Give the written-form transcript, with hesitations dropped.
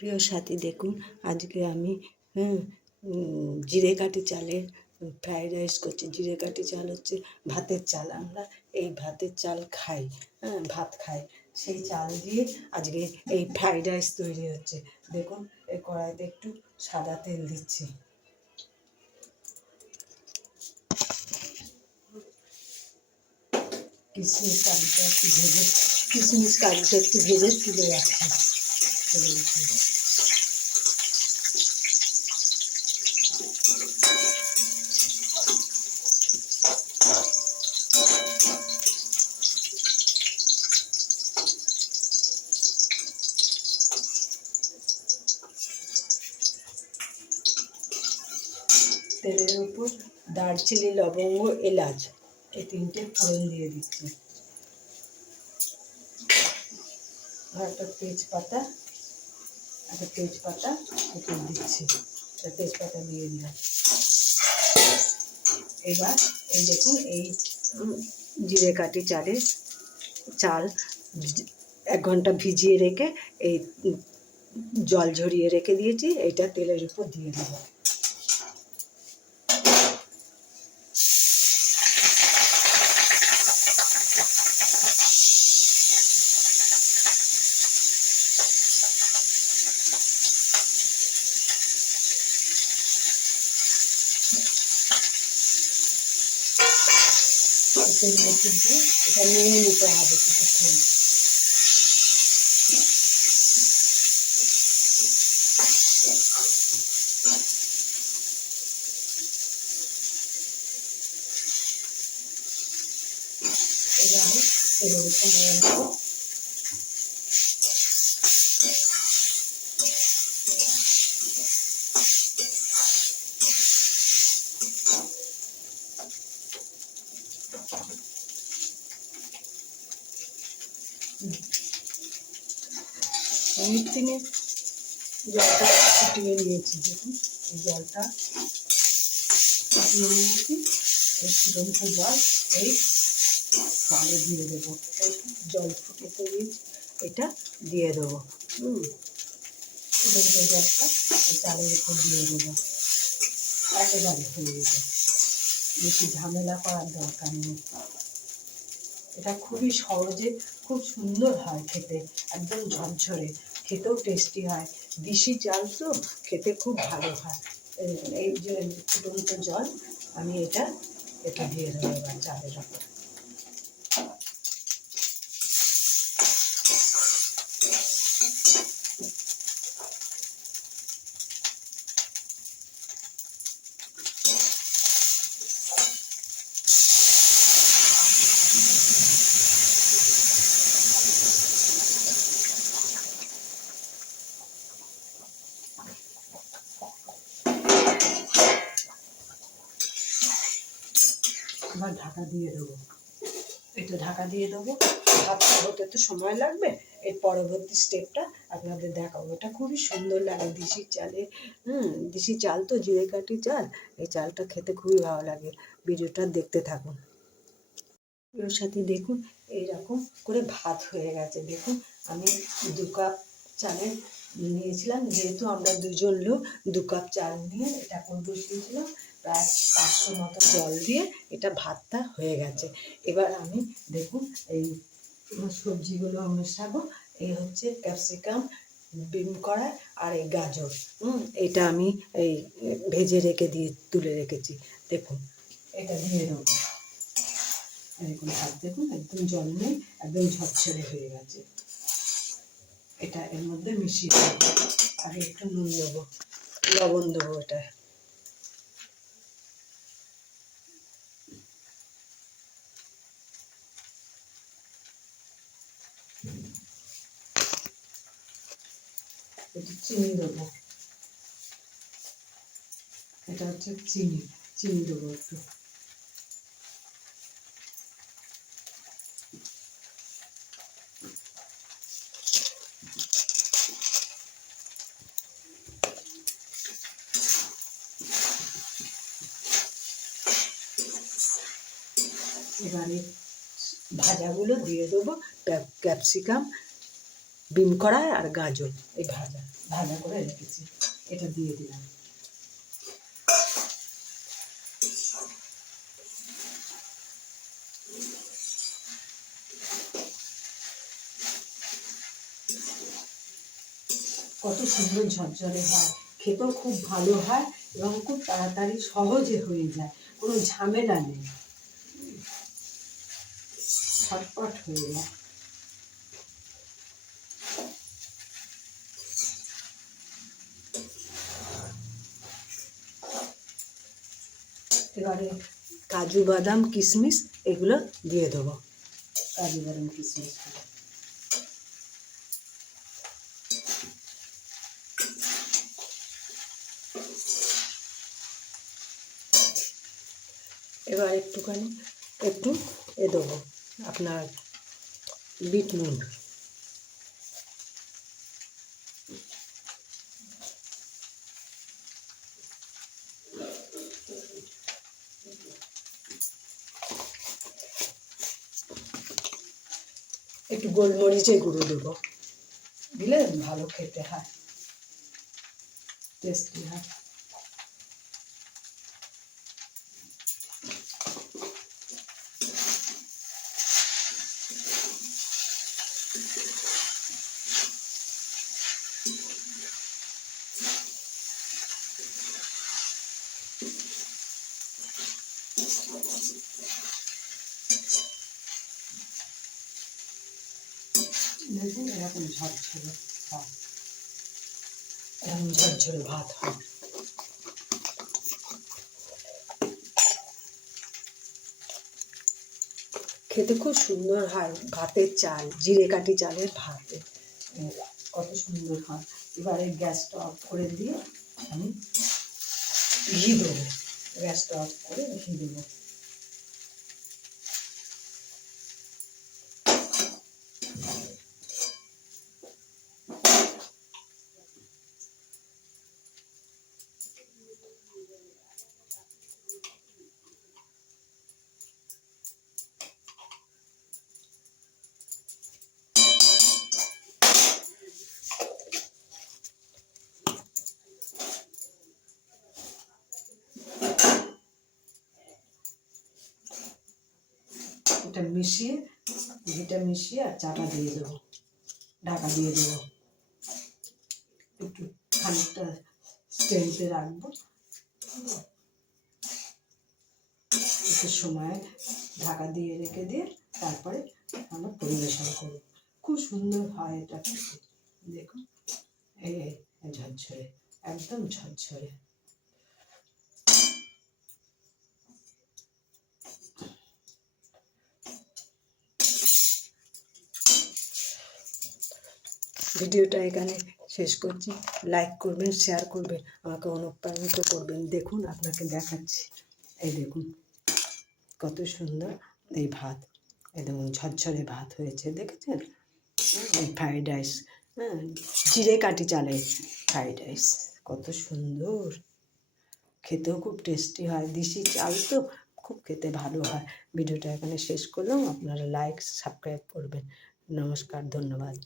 প্রিয় সাথী, দেখুন আজকে আমি জিরে কাঠি চালের ফ্রাইড রাইস করছি। জিরে কাঠি চাল হচ্ছে ভাতের চাল, আমরা এই ভাতের চাল খাই, ভাত খাই। সেই চাল দিয়ে আজকে এই ফ্রাইড রাইস তৈরি হচ্ছে। দেখুন এই কড়াইতে একটু সাদা তেল দিচ্ছি। কিশমিশ কাজুটা একটু ভেজে তুলে রাখছি। তেলের উপর দারচিনি, লবঙ্গ, এলাচ এই তিনটে ফোড়ন দিয়ে দিচ্ছি। আর একটা তেজপাতা একটু দিচ্ছি। তেজপাতা দিয়ে দিলাম। এবার এই দেখুন এই জিরে কাঠি চাল 1 ঘন্টা ভিজিয়ে রেখে এই জল ঝরিয়ে রেখে দিয়েছি। এটা তেলের উপর দিয়ে দেবো। এটা নিয়ে নিতে হবে কিছুক্ষণ। এবার তেলের উপর নিয়ে নেবো। মিক্সিনে জলটা ফুটিয়ে নিয়েছি। দেখুন এই জলটা ফুটিয়ে নিয়েছি। এই ফুটন্ত জল এই চালে দিয়ে দেবো। এই জল ফুটেতে দিয়েছি, এটা দিয়ে দেবো। ফুটন্ত জলটা এই চালের উপর দিয়ে দেবো। একেবারে হয়ে যাবে, বেশি ঝামেলা করার দরকার নেই। এটা খুবই সহজে খুব সুন্দর হয় খেতে, একদম ঝরঝরে, খেতেও টেস্টি হয়। দেশি চাল তো খেতে খুব ভালো হয়। এই যে ফুটন্ত জল আমি এটা দিয়ে দেবো এবার চালের উপর। আবার ঢাকা দিয়ে দেবো। এটা ঢাকা দিয়ে দেবো। ভাতটা হতে তো সময় লাগবে। এর পরবর্তী স্টেপটা আপনাদের দেখাবো। এটা খুবই সুন্দর লাগে দেশি চালে। দেশি চাল তো জিরে কাঠি চাল, এই চালটা খেতে খুবই ভালো লাগে। ভিডিওটা দেখতে থাকুন। এর সাথে দেখুন এইরকম করে ভাত হয়ে গেছে। দেখুন আমি 2 কাপ চালের নিয়েছিলাম, যেহেতু আমরা 2 জন লোক 2 কাপ চাল নিয়ে এটা করে বসিয়েছিলাম। প্রায় 500 মতো জল দিয়ে এটা ভাতটা হয়ে গেছে। এবার আমি দেখুন এই সবজিগুলো মেশাবো। এই হচ্ছে ক্যাপসিকাম, বিন করা আর এই গাজর। এটা আমি এই ভেজে তুলে রেখেছি। দেখুন এটা দিয়ে দেবো। এরকম ভাত দেখুন একদম জল নেই, একদম ঝরঝরে হয়ে গেছে। এটা এর মধ্যে মিশিয়ে দেবো। আর একটু নুন দেবো, লবণ দেবো। এটা চিনি দেবো। এটা হচ্ছে চিনি দেবো একটু। এবারে ভাজাগুলো দিয়ে দেবো। ক্যাপসিকাম, বিন কড়াই আর গাজর এই ভাজা ভাজা করে রেখেছি, এটা দিয়ে দিলাম। কত সুন্দর ঝরঝরে হয়, খেতেও খুব ভালো হয় এবং খুব তাড়াতাড়ি সহজে হয়ে যায়, কোনো ঝামেলা নেই, ছটপট হয়ে যায়। এবারে কাজু বাদাম কিশমিশ এগুলো দিয়ে দেবো, কাজু বাদাম কিশমিশ। এবার একটু দেবো আপনার বিট নুন, একটু গোলমরিচের গুঁড়ো দেবো, দিলে ভালো খেতে হয়, টেস্টি হয়। দেখুন এরকম ঝরঝরে ভাত, এরকম ঝরঝরে ভাত হয়। খেতে খুব সুন্দর হয়, ভাতের চাল, জিরে কাঠি চালের ভাত কত সুন্দর হয়। এবারে গ্যাসটা অফ করে দিয়ে আমি ঘি দেবো, গ্যাসটা অফ করে ঘি দেবো। এটা মিশিয়ে, ঘিটা মিশিয়ে আর চাপা দিয়ে দেবো, ঢাকা দিয়ে দেবো, একটু খানিকটা স্ট্যান্ডে রাখবো, একটু সময় ঢাকা দিয়ে রেখে দিয়ে তারপরে আমরা পরিবেশন করব। খুব সুন্দর হয় এটা খেতে, দেখুন এই ঝরঝরে, একদম ঝরঝরে। ভিডিওটা এখানে শেষ করছি, লাইক করবেন, শেয়ার করবেন, আমাকে অনুপ্রাণিত করবেন। দেখুন আপনাকে দেখাচ্ছি, এই দেখুন কত সুন্দর এই ভাত, একদম ঝরঝরে ভাত হয়েছে, দেখেছেন? এই ফ্রাইড রাইস, হ্যাঁ, জিরে কাঠি চালের ফ্রাইড রাইস, কত সুন্দর, খেতেও খুব টেস্টি হয়, দেশি চাল তো খুব খেতে ভালো হয়। ভিডিওটা এখানে শেষ করলাম, আপনারা লাইক সাবস্ক্রাইব করবেন। নমস্কার, ধন্যবাদ।